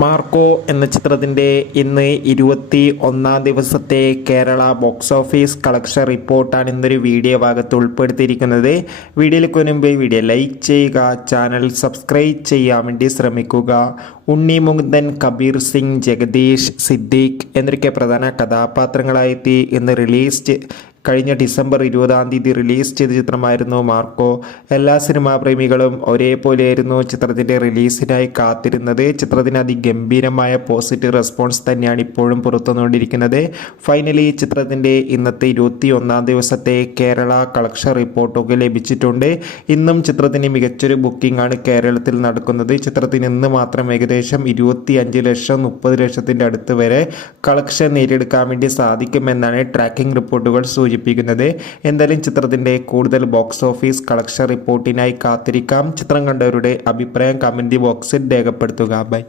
Marco എന്ന ചിത്രത്തിൻ്റെ ഇന്ന് 21 ദിവസത്തെ കേരള ബോക്സ് ഓഫീസ് കളക്ഷൻ റിപ്പോർട്ടാണ് ഇന്നൊരു വീഡിയോ ഭാഗത്ത് ഉൾപ്പെടുത്തിയിരിക്കുന്നത്. വീഡിയോയിലേക്ക് മുൻപ് വീഡിയോ ലൈക്ക് ചെയ്യുക, ചാനൽ സബ്സ്ക്രൈബ് ചെയ്യാൻ വേണ്ടി ശ്രമിക്കുക. ഉണ്ണി മുകുന്ദൻ, കബീർ സിംഗ്, ജഗദീഷ്, സിദ്ദീഖ് എന്നൊക്കെ പ്രധാന കഥാപാത്രങ്ങളായെത്തി ഇന്ന് കഴിഞ്ഞ ഡിസംബർ 20 റിലീസ് ചെയ്ത ചിത്രമായിരുന്നു മാർക്കോ. എല്ലാ സിനിമാ പ്രേമികളും ഒരേപോലെയായിരുന്നു ചിത്രത്തിൻ്റെ റിലീസിനായി കാത്തിരുന്നത്. ചിത്രത്തിന് അതിഗംഭീരമായ പോസിറ്റീവ് റെസ്പോൺസ് തന്നെയാണ് ഇപ്പോഴും പുറത്തുവന്നുകൊണ്ടിരിക്കുന്നത്. ഫൈനലി ചിത്രത്തിൻ്റെ ഇന്നത്തെ 21 ദിവസത്തെ കേരള കളക്ഷൻ റിപ്പോർട്ടൊക്കെ ലഭിച്ചിട്ടുണ്ട്. ഇന്നും ചിത്രത്തിന് മികച്ചൊരു ബുക്കിംഗ് ആണ് കേരളത്തിൽ നടക്കുന്നത്. ചിത്രത്തിന് ഇന്ന് മാത്രം ഏകദേശം 25 ലക്ഷം 30 ലക്ഷത്തിൻ്റെ അടുത്ത് വരെ കളക്ഷൻ നേടിയെടുക്കാൻ വേണ്ടി സാധിക്കുമെന്നാണ് ട്രാക്കിംഗ് റിപ്പോർട്ടുകൾ സൂചിപ്പിക്കുന്നത്. എന്തായാലും ചിത്രത്തിൻ്റെ കൂടുതൽ ബോക്സ് ഓഫീസ് കളക്ഷൻ റിപ്പോർട്ടിനായി കാത്തിരിക്കാം. ചിത്രം കണ്ടവരുടെ അഭിപ്രായം കമൻറ്റ് ബോക്സിൽ രേഖപ്പെടുത്തുക. ബൈ.